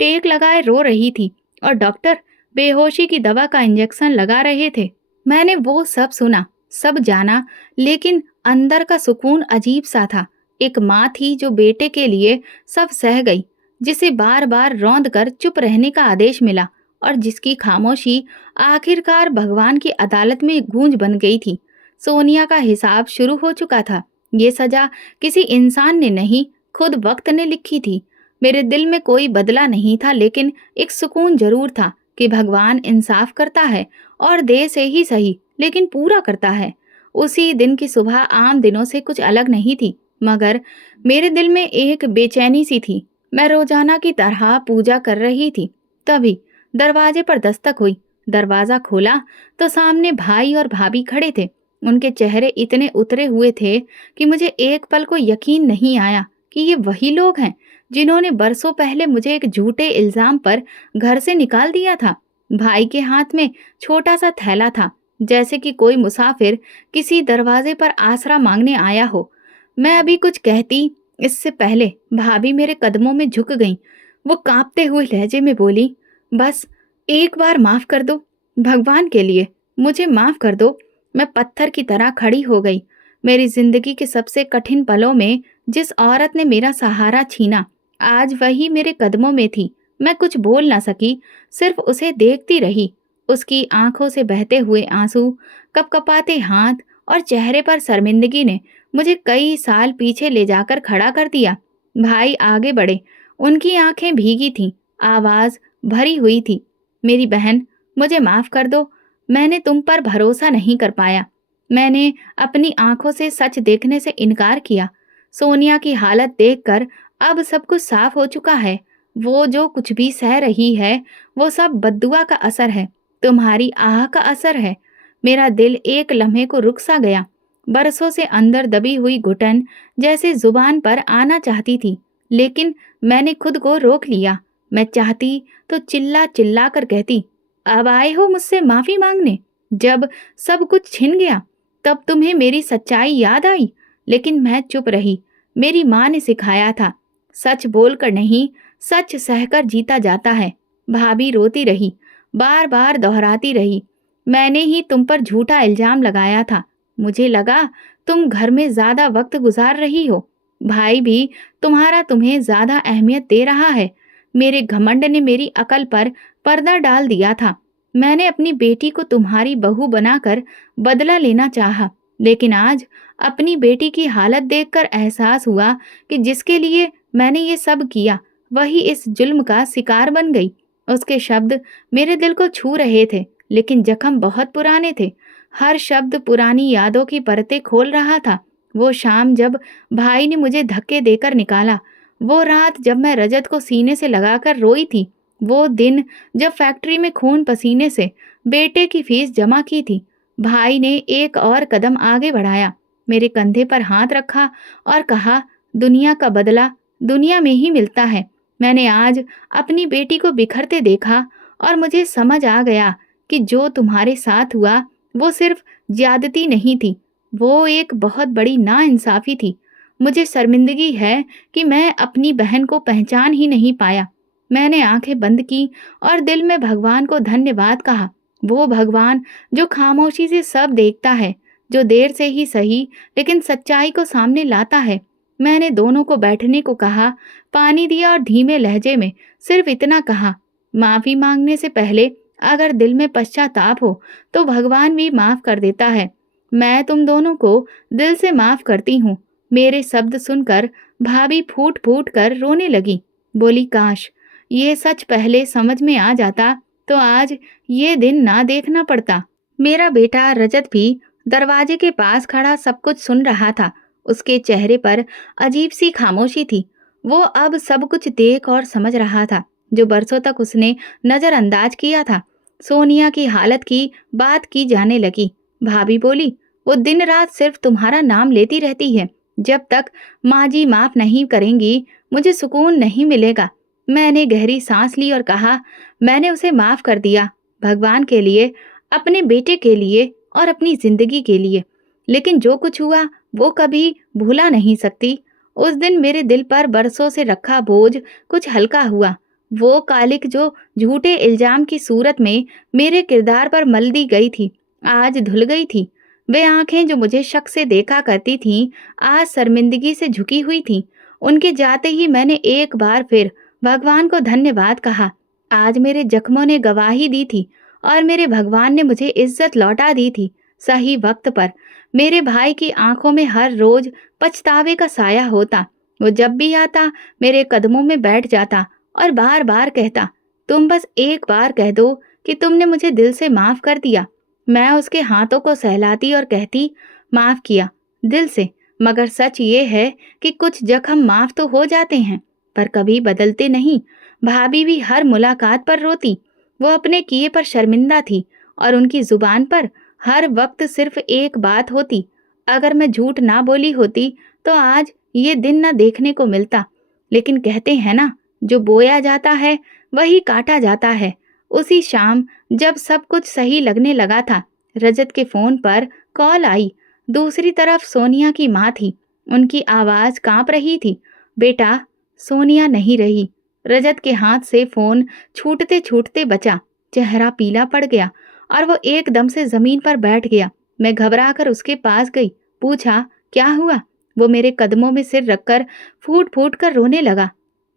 टेक लगाए रो रही थी और डॉक्टर बेहोशी की दवा का इंजेक्शन लगा रहे थे। मैंने वो सब सुना, सब जाना, लेकिन अंदर का सुकून अजीब सा था। एक माँ थी जो बेटे के लिए सब सह गई, जिसे बार बार रौंद कर चुप रहने का आदेश मिला और जिसकी खामोशी आखिरकार भगवान की अदालत में गूंज बन गई थी। सोनिया का हिसाब शुरू हो चुका था। ये सजा किसी इंसान ने नहीं, खुद वक्त ने लिखी थी। मेरे दिल में कोई बदला नहीं था, लेकिन एक सुकून जरूर था कि भगवान इंसाफ करता है और देर से ही सही, लेकिन पूरा करता है। उसी दिन की सुबह आम दिनों से कुछ अलग नहीं थी, मगर मेरे दिल में एक बेचैनी सी थी। मैं रोजाना की तरह पूजा कर रही थी, तभी दरवाजे पर दस्तक हुई। दरवाजा खोला तो सामने भाई और भाभी खड़े थे। उनके चेहरे इतने उतरे हुए थे कि मुझे एक पल को यकीन नहीं आया कि ये वही लोग हैं जिन्होंने बरसों पहले मुझे एक झूठे इल्जाम पर घर से निकाल दिया था। भाई के हाथ में छोटा सा थैला था, जैसे कि कोई मुसाफिर किसी दरवाजे पर आसरा मांगने आया हो। मैं अभी कुछ कहती इससे पहले भाभी मेरे कदमों में झुक गईं। वो कांपते हुए लहजे में बोली, बस एक बार माफ कर दो, भगवान के लिए मुझे माफ कर दो। मैं पत्थर की तरह खड़ी हो गई। मेरी जिंदगी के सबसे कठिन पलों में जिस औरत ने मेरा सहारा छीना, आज वही मेरे कदमों में थी। मैं कुछ बोल ना सकी, सिर्फ उसे देखती रही। उसकी आंखों से बहते हुए आंसू, कपकपाते हाथ और चेहरे पर शर्मिंदगी ने मुझे कई साल पीछे ले जाकर खड़ा कर दिया। भाई आगे बढ़े, उनकी आंखें भीगी थीं, आवाज भरी हुई थी। मेरी बहन, मुझे माफ कर दो, मैंने तुम पर भरोसा नहीं कर पाया। मैंने अपनी आंखों से सच देखने से इनकार किया। सोनिया की हालत देखकर अब सब कुछ साफ हो चुका है। वो जो कुछ भी सह रही है, वो सब बद्दुआ का असर है, तुम्हारी आह का असर है। मेरा दिल एक लम्हे को रुक सा गया। बरसों से अंदर दबी हुई घुटन जैसे जुबान पर आना चाहती थी, लेकिन मैंने खुद को रोक लिया। मैं चाहती तो चिल्ला चिल्ला कर कहती, अब आए हो मुझसे माफी मांगने? जब सब कुछ छिन गया तब तुम्हें मेरी सच्चाई याद आई, लेकिन मैं चुप रही। मेरी माँ ने सिखाया था, सच बोलकर नहीं, सच सहकर जीता जाता है। भाभी रोती रही, बार बार दोहराती रही, मैंने ही तुम पर झूठा इल्जाम लगाया था। मुझे लगा तुम घर में ज्यादा वक्त गुजार रही हो। भाई भी तुम्हारा तुम्हें ज्यादा अहमियत दे रहा है। मेरे घमंड ने मेरी अकल पर पर्दा डाल दिया था। मैंने अपनी बेटी को तुम्हारी बहू बनाकर बदला लेना चाहा, लेकिन आज अपनी बेटी की हालत देखकर एहसास हुआ कि जिसके लिए मैंने ये सब किया, वही इस जुल्म का शिकार बन गई। उसके शब्द मेरे दिल को छू रहे थे, लेकिन जख्म बहुत पुराने थे। हर शब्द पुरानी यादों की परतें खोल रहा था। वो शाम जब भाई ने मुझे धक्के देकर निकाला, वो रात जब मैं रजत को सीने से लगाकर रोई थी, वो दिन जब फैक्ट्री में खून पसीने से बेटे की फीस जमा की थी। भाई ने एक और कदम आगे बढ़ाया, मेरे कंधे पर हाथ रखा और कहा, दुनिया का बदला दुनिया में ही मिलता है। मैंने आज अपनी बेटी को बिखरते देखा और मुझे समझ आ गया कि जो तुम्हारे साथ हुआ वो सिर्फ ज्यादती नहीं थी, वो एक बहुत बड़ी नाइंसाफी थी। मुझे शर्मिंदगी है कि मैं अपनी बहन को पहचान ही नहीं पाया। मैंने आंखें बंद की और दिल में भगवान को धन्यवाद कहा। वो भगवान जो खामोशी से सब देखता है, जो देर से ही सही लेकिन सच्चाई को सामने लाता है। मैंने दोनों को बैठने को कहा, पानी दिया और धीमे लहजे में सिर्फ इतना कहा, माफी मांगने से पहले अगर दिल में पश्चाताप हो तो भगवान भी माफ कर देता है। मैं तुम दोनों को दिल से माफ करती हूँ। मेरे शब्द सुनकर भाभी फूट फूट कर रोने लगी। बोली, काश ये सच पहले समझ में आ जाता तो आज ये दिन ना देखना पड़ता। मेरा बेटा रजत भी दरवाजे के पास खड़ा सब कुछ सुन रहा था। उसके चेहरे पर अजीब सी खामोशी थी। वो अब सब कुछ देख और समझ रहा था जो बरसों तक उसने नजरअंदाज किया था। सोनिया की हालत की बात की जाने लगी। भाभी बोली, वो दिन रात सिर्फ तुम्हारा नाम लेती रहती है, जब तक माँ जी माफ नहीं करेंगी, मुझे सुकून नहीं मिलेगा। मैंने गहरी सांस ली और कहा, मैंने उसे माफ कर दिया, भगवान के लिए, अपने बेटे के लिए और अपनी जिंदगी के लिए। लेकिन जो कुछ हुआ वो कभी भूला नहीं सकती। उस दिन मेरे दिल पर बरसों से रखा बोझ कुछ हल्का हुआ। वो कालिक जो झूठे इल्जाम की सूरत में मेरे किरदार पर मल दी गई थी, आज धुल गई थी। वे आंखें जो मुझे शक से देखा करती थीं, आज शर्मिंदगी से झुकी हुई थीं। उनके जाते ही मैंने एक बार फिर भगवान को धन्यवाद कहा। आज मेरे जख्मों ने गवाही दी थी और मेरे भगवान ने मुझे इज्जत लौटा दी थी, सही वक्त पर। मेरे भाई की आंखों में हर रोज पछतावे का साया होता। वो जब भी आता मेरे कदमों में बैठ जाता और बार बार कहता, तुम बस एक बार कह दो कि तुमने मुझे दिल से माफ कर दिया। मैं उसके हाथों को सहलाती और कहती, माफ किया, दिल से। मगर सच ये है कि कुछ जख्म माफ तो हो जाते हैं, पर कभी बदलते नहीं। भाभी भी हर मुलाकात पर रोती। वो अपने किए पर शर्मिंदा थी और उनकी जुबान पर हर वक्त सिर्फ एक बात होती, अगर मैं झूठ ना बोली होती तो आज ये दिन न देखने को मिलता। लेकिन कहते हैं ना, जो बोया जाता है वही काटा जाता है। उसी शाम जब सब कुछ सही लगने लगा था, रजत के फोन पर कॉल आई। दूसरी तरफ सोनिया की माँ थी। उनकी आवाज कांप रही थी। बेटा, सोनिया नहीं रही। रजत के हाथ से फोन छूटते छूटते बचा। चेहरा पीला पड़ गया और वो एकदम से जमीन पर बैठ गया। मैं घबराकर उसके पास गई, पूछा, क्या हुआ? वो मेरे कदमों में सिर रखकर फूट फूट कर रोने लगा।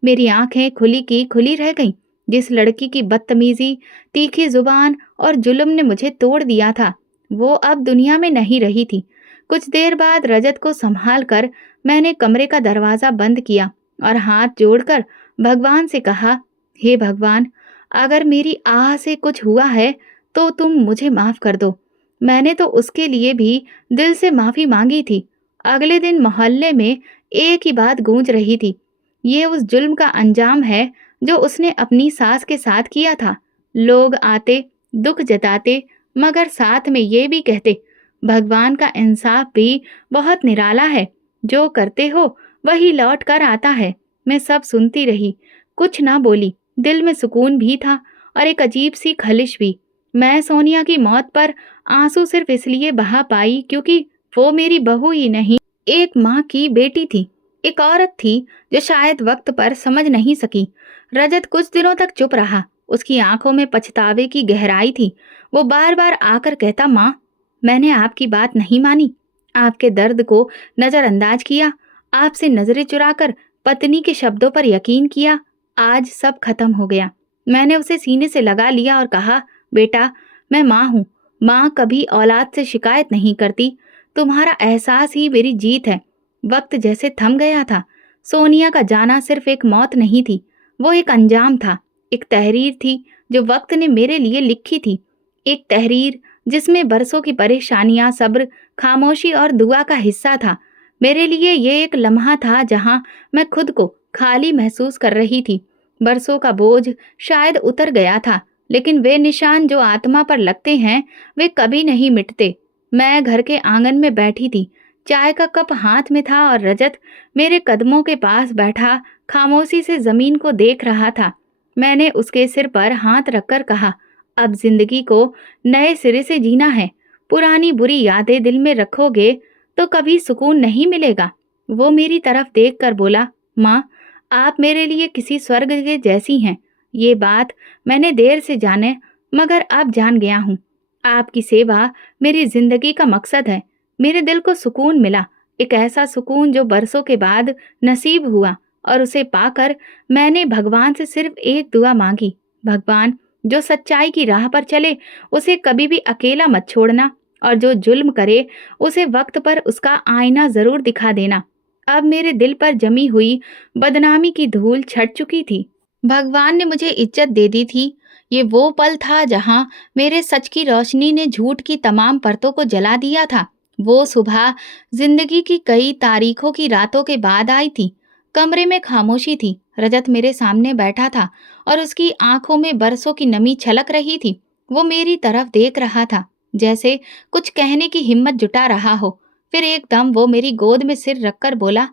मेरी आंखें खुली की खुली रह गईं। जिस लड़की की बदतमीजी, तीखी जुबान और जुल्म ने मुझे तोड़ दिया था, वो अब दुनिया में नहीं रही थी। कुछ देर बाद रजत को संभाल कर मैंने कमरे का दरवाजा बंद किया और हाथ जोड़कर भगवान से कहा, हे भगवान, अगर मेरी आह से कुछ हुआ है तो तुम मुझे माफ कर दो। मैंने तो उसके लिए भी दिल से माफी मांगी थी। अगले दिन मोहल्ले में एक ही बात गूंज रही थी, ये उस जुल्म का अंजाम है जो उसने अपनी सास के साथ किया था। लोग आते, दुख जताते, मगर साथ में ये भी कहते, भगवान का इंसाफ भी बहुत निराला है, जो करते हो वही लौट कर आता है। मैं सब सुनती रही, कुछ ना बोली। दिल में सुकून भी था और एक अजीब सी खलिश भी। मैं सोनिया की मौत पर आंसू सिर्फ इसलिए बहा पाई क्योंकि वो मेरी बहू ही नहीं, एक माँ की बेटी थी, एक औरत थी जो शायद वक्त पर समझ नहीं सकी। रजत कुछ दिनों तक चुप रहा। उसकी आंखों में पछतावे की गहराई थी। वो बार बार आकर कहता, माँ, मैंने आपकी बात नहीं मानी, आपके दर्द को नजरअंदाज किया, आपसे नजरें चुराकर पत्नी के शब्दों पर यकीन किया। आज सब खत्म हो गया। मैंने उसे सीने से लगा लिया और कहा, बेटा, मैं माँ हूँ। माँ कभी औलाद से शिकायत नहीं करती। तुम्हारा एहसास ही मेरी जीत है। वक्त जैसे थम गया था। सोनिया का जाना सिर्फ एक मौत नहीं थी, वो एक अंजाम था, एक तहरीर थी जो वक्त ने मेरे लिए लिखी थी। एक तहरीर जिसमें बरसों की परेशानियां, सब्र, खामोशी और दुआ का हिस्सा था। मेरे लिए ये एक लम्हा था जहां मैं खुद को खाली महसूस कर रही थी। बरसों का बोझ शायद उतर गया था, लेकिन वे निशान जो आत्मा पर लगते हैं वे कभी नहीं मिटते। मैं घर के आंगन में बैठी थी। चाय का कप हाथ में था और रजत मेरे कदमों के पास बैठा खामोशी से जमीन को देख रहा था। मैंने उसके सिर पर हाथ रखकर कहा, अब जिंदगी को नए सिरे से जीना है। पुरानी बुरी यादें दिल में रखोगे तो कभी सुकून नहीं मिलेगा। वो मेरी तरफ देखकर बोला, माँ, आप मेरे लिए किसी स्वर्ग के जैसी हैं। ये बात मैंने देर से जाने, मगर अब जान गया हूँ। आपकी सेवा मेरी जिंदगी का मकसद है। मेरे दिल को सुकून मिला, एक ऐसा सुकून जो बरसों के बाद नसीब हुआ, और उसे पाकर मैंने भगवान से सिर्फ एक दुआ मांगी, भगवान, जो सच्चाई की राह पर चले उसे कभी भी अकेला मत छोड़ना, और जो जुल्म करे उसे वक्त पर उसका आईना जरूर दिखा देना। अब मेरे दिल पर जमी हुई बदनामी की धूल छट चुकी थी। भगवान ने मुझे इज्जत दे दी थी। ये वो पल था जहां मेरे सच की रोशनी ने झूठ की तमाम परतों को जला दिया था। वो सुबह जिंदगी की कई तारीखों की रातों के बाद आई थी। कमरे में खामोशी थी। रजत मेरे सामने बैठा था और उसकी आंखों में बरसों की नमी छलक रही थी। वो मेरी तरफ देख रहा था, जैसे कुछ कहने की हिम्मत जुटा रहा हो। फिर एकदम वो मेरी गोद में सिर रखकर बोला,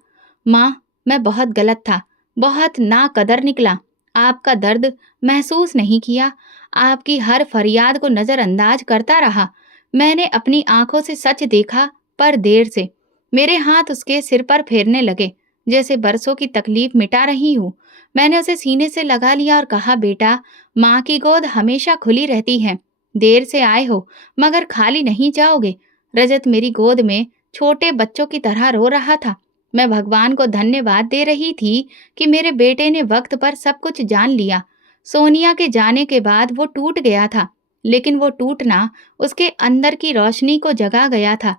माँ, मैं बहुत गलत था, बहुत नाकदर निकला। आपका दर्द महसूस नहीं किया, आपकी हर फरियाद को नजरअंदाज करता रहा। मैंने अपनी आंखों से सच देखा, पर देर से। मेरे हाथ उसके सिर पर फेरने लगे, जैसे बरसों की तकलीफ मिटा रही हूँ। मैंने उसे सीने से लगा लिया और कहा, बेटा, माँ की गोद हमेशा खुली रहती है। देर से आए हो, मगर खाली नहीं जाओगे। रजत मेरी गोद में छोटे बच्चों की तरह रो रहा था। मैं भगवान को धन्यवाद दे रही थी कि मेरे बेटे ने वक्त पर सब कुछ जान लिया। सोनिया के जाने के बाद वो टूट गया था, लेकिन वो टूटना उसके अंदर की रोशनी को जगा गया था।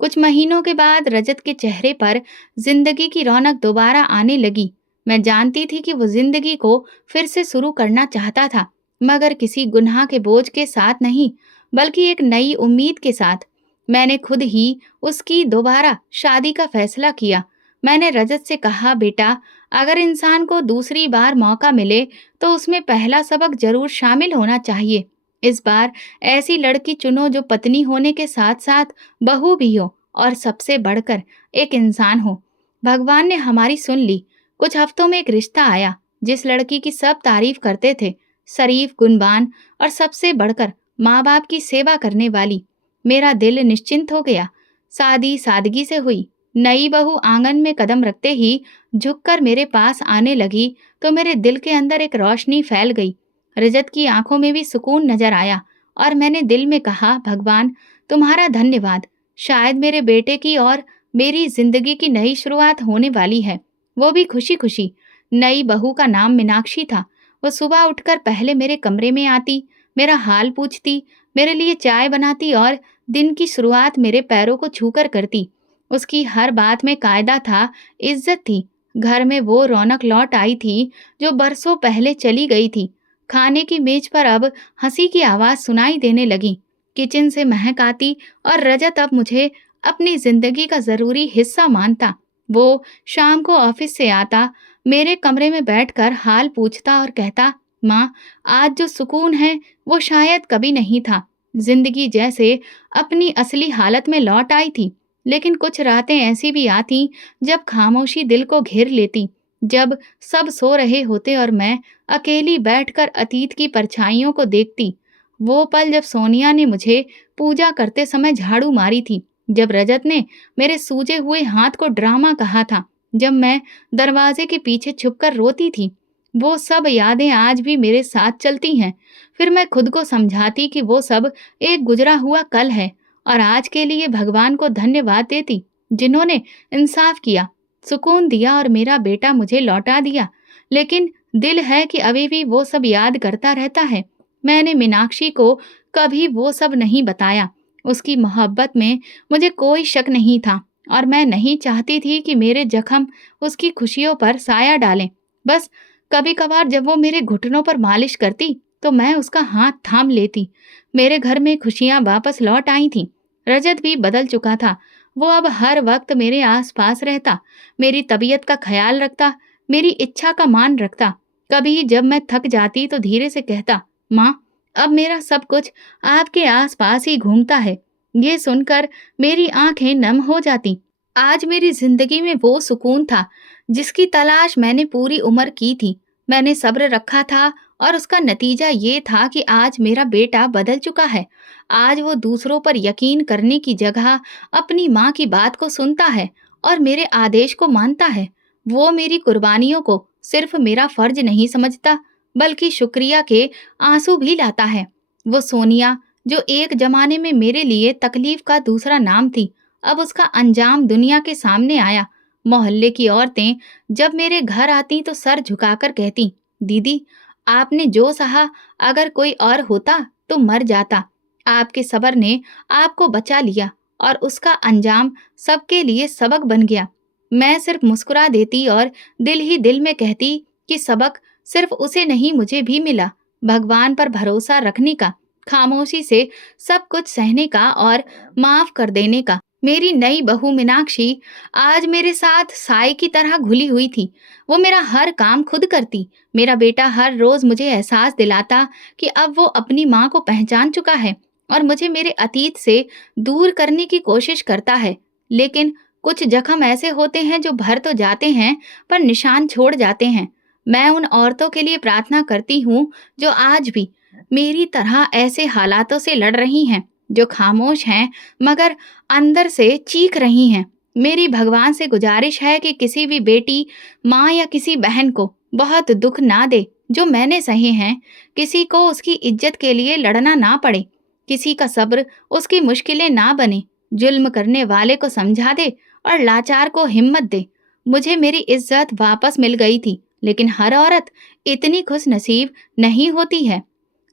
कुछ महीनों के बाद रजत के चेहरे पर जिंदगी की रौनक दोबारा आने लगी। मैं जानती थी कि वो जिंदगी को फिर से शुरू करना चाहता था, मगर किसी गुनाह के बोझ के साथ नहीं, बल्कि एक नई उम्मीद के साथ। मैंने खुद ही उसकी दोबारा शादी का फैसला किया। मैंने रजत से कहा, बेटा, अगर इंसान को दूसरी बार मौका मिले तो उसमें पहला सबक जरूर शामिल होना चाहिए। इस बार ऐसी लड़की चुनो जो पत्नी होने के साथ साथ बहू भी हो, और सबसे बढ़कर एक इंसान हो। भगवान ने हमारी सुन ली। कुछ हफ्तों में एक रिश्ता आया, जिस लड़की की सब तारीफ करते थे, शरीफ, गुणवान और सबसे बढ़कर माँ बाप की सेवा करने वाली। मेरा दिल निश्चिंत हो गया। शादी सादगी से हुई। नई बहू आंगन में कदम रखते ही झुककर मेरे पास आने लगी तो मेरे दिल के अंदर एक रोशनी फैल गई। रजत की आंखों में भी सुकून नजर आया और मैंने दिल में कहा, भगवान, तुम्हारा धन्यवाद। शायद मेरे बेटे की और मेरी जिंदगी की नई शुरुआत होने वाली है। वो भी खुशी खुशी। नई बहू का नाम मीनाक्षी था। वो सुबह उठकर पहले मेरे कमरे में आती, मेरा हाल पूछती, मेरे लिए चाय बनाती और दिन की शुरुआत मेरे पैरों को छूकर करती। उसकी हर बात में कायदा था, इज्जत थी। घर में वो रौनक लौट आई थी जो बरसों पहले चली गई थी। खाने की मेज पर अब हंसी की आवाज सुनाई देने लगी। किचन से महक आती और रजत अब मुझे अपनी जिंदगी का जरूरी हिस्सा मानता। वो शाम को ऑफिस से आता, मेरे कमरे में बैठकर हाल पूछता और कहता, माँ, आज जो सुकून है वो शायद कभी नहीं था। जिंदगी जैसे अपनी असली हालत में लौट आई थी। लेकिन कुछ रातें ऐसी भी आती जब खामोशी दिल को घेर लेती, जब सब सो रहे होते और मैं अकेली बैठकर अतीत की परछाइयों को देखती। वो पल जब सोनिया ने मुझे पूजा करते समय झाड़ू मारी थी, जब रजत ने मेरे सूजे हुए हाथ को ड्रामा कहा था, जब मैं दरवाजे के पीछे छुपकर रोती थी। वो सब यादें आज भी मेरे साथ चलती हैं। फिर मैं खुद को समझाती कि वो सब एक गुजरा हुआ कल है और आज के लिए भगवान को धन्यवाद देती, जिन्होंने इंसाफ किया, सुकून दिया और मेरा बेटा मुझे लौटा दिया। लेकिन दिल है कि अभी भी वो सब याद करता रहता है। मैंने मीनाक्षी को कभी वो सब नहीं बताया। उसकी मोहब्बत में मुझे कोई शक नहीं था और मैं नहीं चाहती थी कि मेरे जख्म उसकी खुशियों पर साया डालें। बस कभी कभार जब वो मेरे घुटनों पर मालिश करती तो मैं उसका हाथ थाम लेती। मेरे घर में खुशियां वापस लौट आई थीं। रजत भी बदल चुका था। वो अब हर वक्त मेरे आसपास रहता, मेरी तबीयत का ख्याल रखता, मेरी इच्छा का मान रखता। कभी जब मैं थक जाती तो धीरे से कहता, माँ, अब मेरा सब कुछ आपके आसपास ही घूमता है। ये सुनकर मेरी आंखें नम हो जाती। आज मेरी जिंदगी में वो सुकून था जिसकी तलाश मैंने पूरी उम्र की थी। मैंने सब्र रखा था और उसका नतीजा ये था कि आज मेरा बेटा बदल चुका है। आज वो दूसरों पर यकीन करने की जगह अपनी माँ की बात को सुनता है और मेरे आदेश को मानता है। वो मेरी कुर्बानियों को सिर्फ मेरा फर्ज नहीं समझता, बल्कि शुक्रिया के आंसू भी लाता है। वो सोनिया, जो एक जमाने में मेरे लिए तकलीफ का दूसरा नाम थी, अब उसका अंजाम दुनिया के सामने आया। मोहल्ले की औरतें जब मेरे घर आती तो सर झुकाकर कहती, दीदी, आपने जो सहा, अगर कोई और होता तो मर जाता। आपके सब्र ने आपको बचा लिया और उसका अंजाम सबके लिए सबक बन गया। मैं सिर्फ मुस्कुरा देती और दिल ही दिल में कहती कि सबक सिर्फ उसे नहीं, मुझे भी मिला। भगवान पर भरोसा रखने का, खामोशी से सब कुछ सहने का और माफ कर देने का। मेरी नई बहू मीनाक्षी आज मेरे साथ साए की तरह घुली हुई थी। वो मेरा हर काम खुद करती। मेरा बेटा हर रोज मुझे एहसास दिलाता कि अब वो अपनी माँ को पहचान चुका है और मुझे मेरे अतीत से दूर करने की कोशिश करता है, लेकिन कुछ जख्म ऐसे होते हैं जो भर तो जाते हैं पर निशान छोड़ जाते हैं। मैं उन औरतों के लिए प्रार्थना करती हूँ जो आज भी मेरी तरह ऐसे हालातों से लड़ रही हैं, जो खामोश हैं मगर अंदर से चीख रही हैं। मेरी भगवान से गुजारिश है कि किसी भी बेटी, माँ या किसी बहन को बहुत दुख ना दे जो मैंने सहे हैं। किसी को उसकी इज्जत के लिए लड़ना ना पड़े, किसी का सब्र उसकी मुश्किलें ना बने। जुल्म करने वाले को समझा दे और लाचार को हिम्मत दे। मुझे मेरी इज्जत वापस मिल गई थी, लेकिन हर औरत इतनी खुश नसीब नहीं होती है।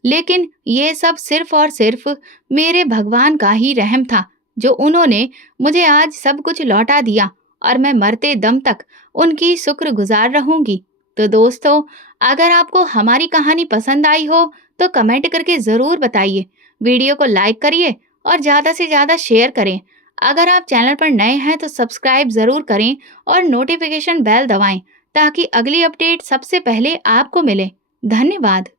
लेकिन ये सब सिर्फ और सिर्फ मेरे भगवान का ही रहम था, जो उन्होंने मुझे आज सब कुछ लौटा दिया और मैं मरते दम तक उनकी शुक्रगुजार रहूंगी। तो दोस्तों, अगर आपको हमारी कहानी पसंद आई हो तो कमेंट करके ज़रूर बताइए। वीडियो को लाइक करिए और ज़्यादा से ज़्यादा शेयर करें। अगर आप चैनल पर नए हैं तो सब्सक्राइब ज़रूर करें और नोटिफिकेशन बेल दबाएं ताकि अगली अपडेट सबसे पहले आपको मिले। धन्यवाद।